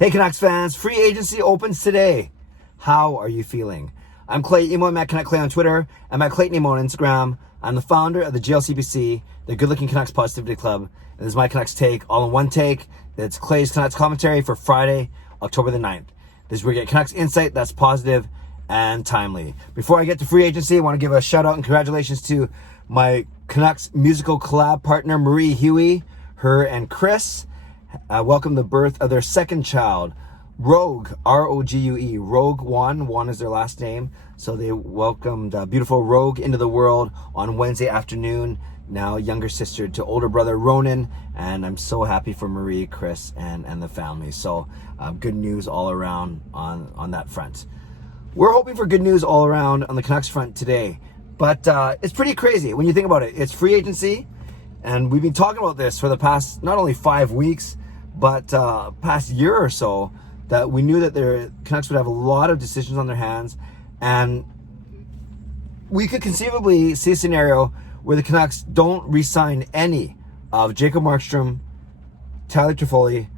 Hey Canucks fans, free agency opens today. How are you feeling? I'm Clay, emo at Matt Canuck Clay on Twitter. I'm at Clayton Emo on Instagram. I'm the founder of the GLCPC, the Good Looking Canucks Positivity Club. And this is my Canucks take, all in one take. It's Clay's Canucks commentary for Friday, October the 9th. This is where you get Canucks insight that's positive and timely. Before I get to free agency, I want to give a shout out and congratulations to my Canucks musical collab partner, Marie Huey, her and Chris. Welcome the birth of their second child, Rogue, R-O-G-U-E, Rogue One. One is their last name. So they welcomed beautiful Rogue into the world on Wednesday afternoon. Now younger sister to older brother Ronan. And I'm so happy for Marie, Chris, and the family. So good news all around on that front. We're hoping for good news all around on the Canucks front today. But it's pretty crazy when you think about it. It's free agency. And we've been talking about this for the past, not only 5 weeks, but past year or so, that we knew that the Canucks would have a lot of decisions on their hands. And we could conceivably see a scenario where the Canucks don't re-sign any of Jacob Markstrom, Tyler Toffoli,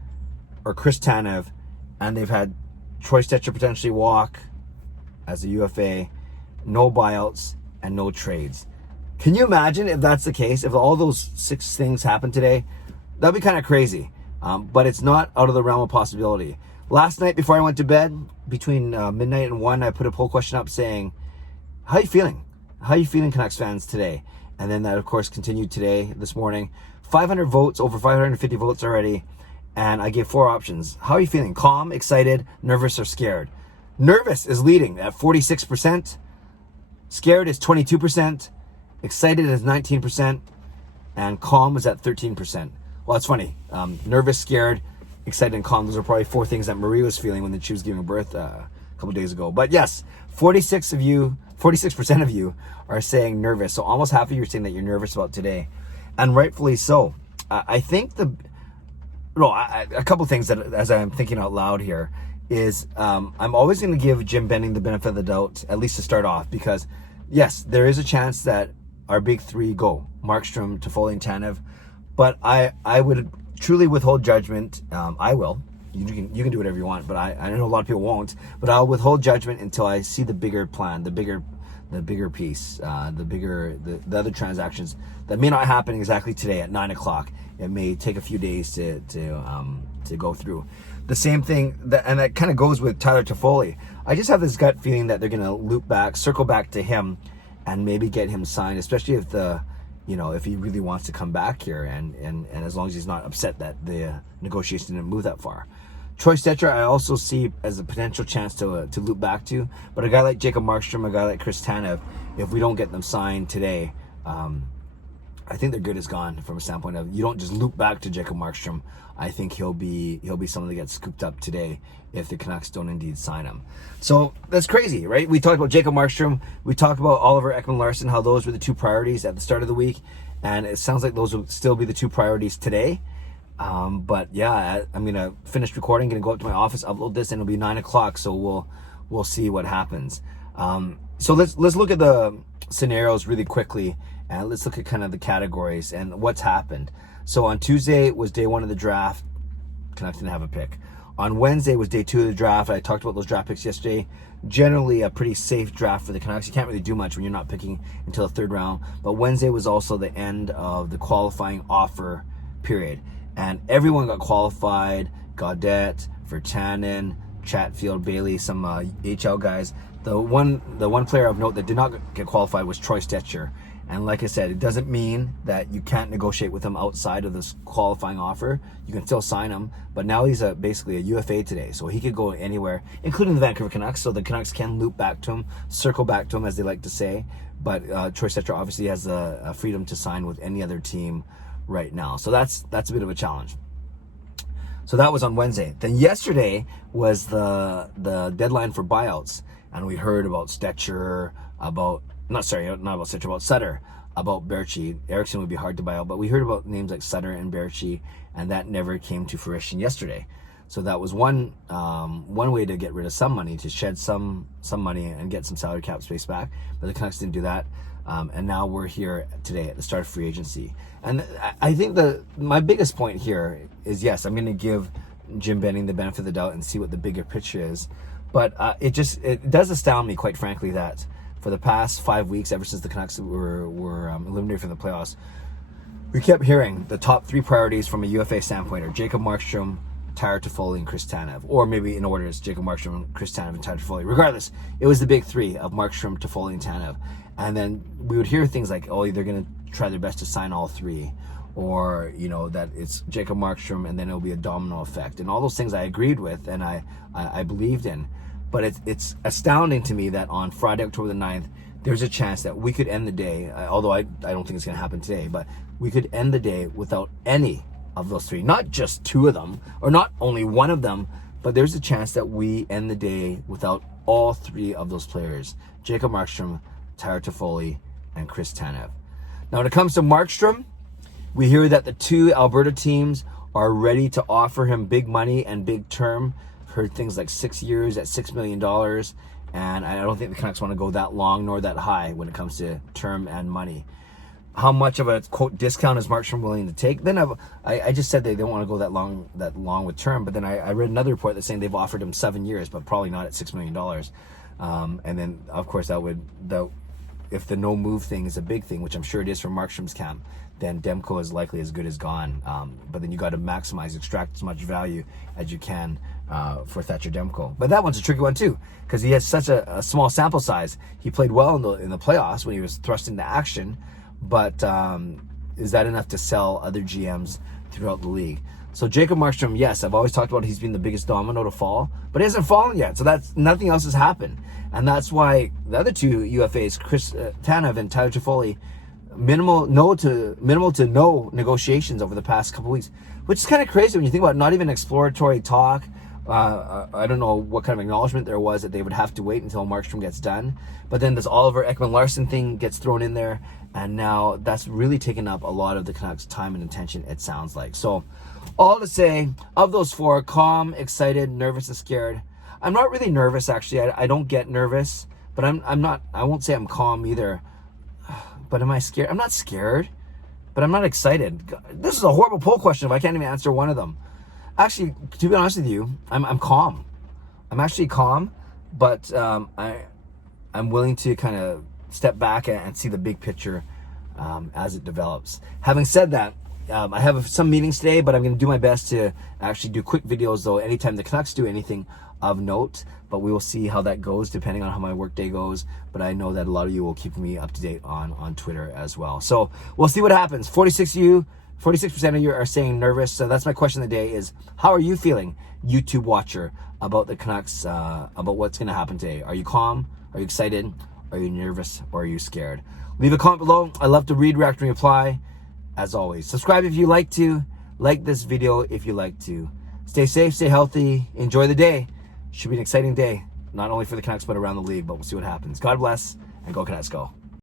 or Chris Tanev. And they've had Troy Stecher potentially walk as a UFA, no buyouts, and no trades. Can you imagine if that's the case? If all those 6 things happen today, that'd be kind of crazy. But it's not out of the realm of possibility. Last night before I went to bed, between midnight and 1, I put a poll question up saying, how are you feeling? How are you feeling, Canucks fans, today? And then that, of course, continued today, this morning. 500 votes, over 550 votes already. And I gave 4 options. How are you feeling? Calm, excited, nervous, or scared? Nervous is leading at 46%. Scared is 22%. Excited is 19%, and calm is at 13%. Well, it's funny. Nervous, scared, excited, and calm. Those are probably 4 things that Marie was feeling when she was giving birth a couple days ago. But yes, 46% of you are saying nervous. So almost half of you are saying that you're nervous about today, and rightfully so. I think a couple things that, as I'm thinking out loud here, is I'm always going to give Jim Benning the benefit of the doubt, at least to start off, because yes, there is a chance that our big 3 go, Markstrom, Toffoli, and Tanev. But I would truly withhold judgment. I will. You can do whatever you want, but I know a lot of people won't. But I'll withhold judgment until I see the bigger plan, the bigger piece, the other transactions that may not happen exactly today at 9 o'clock. It may take a few days to go through. The same thing, and that kind of goes with Tyler Toffoli. I just have this gut feeling that they're going to circle back to him, and maybe get him signed, especially if if he really wants to come back here, and as long as he's not upset that the negotiation didn't move that far. Troy Stecher, I also see as a potential chance to loop back to, but a guy like Jacob Markstrom, a guy like Chris Tanev, if we don't get them signed today, I think their good is gone from a standpoint of you don't just loop back to Jacob Markstrom. I think he'll be someone that gets scooped up today if the Canucks don't indeed sign him. So that's crazy, right? We talked about Jacob Markstrom. We talked about Oliver Ekman-Larsson, how those were the 2 priorities at the start of the week. And it sounds like those will still be the 2 priorities today. But yeah, I'm going to finish recording, going to go up to my office, upload this, and it'll be 9 o'clock. So we'll see what happens. So let's look at the scenarios really quickly. And let's look at kind of the categories and what's happened. So on Tuesday was day 1 of the draft. Canucks didn't have a pick. On Wednesday was day 2 of the draft. I talked about those draft picks yesterday. Generally a pretty safe draft for the Canucks. You can't really do much when you're not picking until the 3rd round. But Wednesday was also the end of the qualifying offer period. And everyone got qualified. Gaudette, Virtanen, Chatfield, Bailey, some HL guys. The one player of note that did not get qualified was Troy Stecher. And like I said, it doesn't mean that you can't negotiate with him outside of this qualifying offer. You can still sign him, but now he's basically a UFA today, so he could go anywhere, including the Vancouver Canucks. So the Canucks can loop back to him, circle back to him, as they like to say. But Troy Stecher obviously has a freedom to sign with any other team right now. So that's a bit of a challenge. So that was on Wednesday. Then yesterday was the deadline for buyouts, and we heard about Stecher, about Sutter, about Berchi. Eriksson would be hard to buy out, but we heard about names like Sutter and Berchi, and that never came to fruition yesterday. So that was one way to get rid of some money, to shed some money and get some salary cap space back. But the Canucks didn't do that. And now we're here today at the start of free agency. And I think my biggest point here is, yes, I'm going to give Jim Benning the benefit of the doubt and see what the bigger picture is. But it does astound me, quite frankly, that for the past 5 weeks, ever since the Canucks were eliminated from the playoffs, we kept hearing the top 3 priorities from a UFA standpoint are Jacob Markstrom, Tyler Toffoli, and Chris Tanev. Or maybe in order, it's Jacob Markstrom, Chris Tanev, and Tyler Toffoli. Regardless, it was the big 3 of Markstrom, Toffoli, and Tanev. And then we would hear things like, oh, they're going to try their best to sign all 3. Or, that it's Jacob Markstrom and then it'll be a domino effect. And all those things I agreed with and I believed in. But it's astounding to me that on Friday, October the 9th, there's a chance that we could end the day, although I don't think it's going to happen today, but we could end the day without any of those 3. Not just 2 of them, or not only 1 of them, but there's a chance that we end the day without all 3 of those players. Jacob Markstrom, Tyler Toffoli, and Chris Tanev. Now, when it comes to Markstrom, we hear that the 2 Alberta teams are ready to offer him big money and big term. Heard things like 6 years at $6 million. And I don't think the Canucks want to go that long nor that high when it comes to term and money. How much of a, quote, discount is Markstrom willing to take? Then I just said they don't want to go that long with term. But then I read another report that's saying they've offered him 7 years, but probably not at $6 million. And then, of course, if the no move thing is a big thing, which I'm sure it is for Markstrom's camp, then Demko is likely as good as gone. But then you got to maximize, extract as much value as you can for Thatcher Demko. But that one's a tricky one too, because he has such a small sample size. He played well in the playoffs when he was thrust into action, but is that enough to sell other GMs throughout the league? So Jacob Markstrom, yes, I've always talked about he's been the biggest domino to fall, but he hasn't fallen yet. So that's nothing else has happened, and that's why the other 2 UFAs, Chris Tanev and Tyler Toffoli, minimal to no negotiations over the past couple weeks, which is kind of crazy when you think about not even exploratory talk. I don't know what kind of acknowledgement there was that they would have to wait until Markstrom gets done. But then this Oliver Ekman-Larsson thing gets thrown in there, and now that's really taken up a lot of the Canucks' time and attention, it sounds like. So all to say, of those 4, calm, excited, nervous, and scared. I'm not really nervous, actually. I don't get nervous, but I won't say I'm calm either. But am I scared? I'm not scared, but I'm not excited. This is a horrible poll question if I can't even answer one of them. Actually, to be honest with you, I'm calm. I'm actually calm, but I'm willing to kind of step back and see the big picture as it develops. Having said that, I have some meetings today, but I'm going to do my best to actually do quick videos, though, anytime the Canucks do anything of note. But we will see how that goes, depending on how my workday goes. But I know that a lot of you will keep me up to date on Twitter as well. So we'll see what happens. 46% of you are saying nervous. So that's my question of the day is, how are you feeling, YouTube watcher, about the Canucks, about what's going to happen today? Are you calm? Are you excited? Are you nervous? Or are you scared? Leave a comment below. I love to read, react, and reply. As always, subscribe if you like to. Like this video if you like to. Stay safe, stay healthy, enjoy the day. Should be an exciting day, not only for the Canucks, but around the league. But we'll see what happens. God bless, and go Canucks go.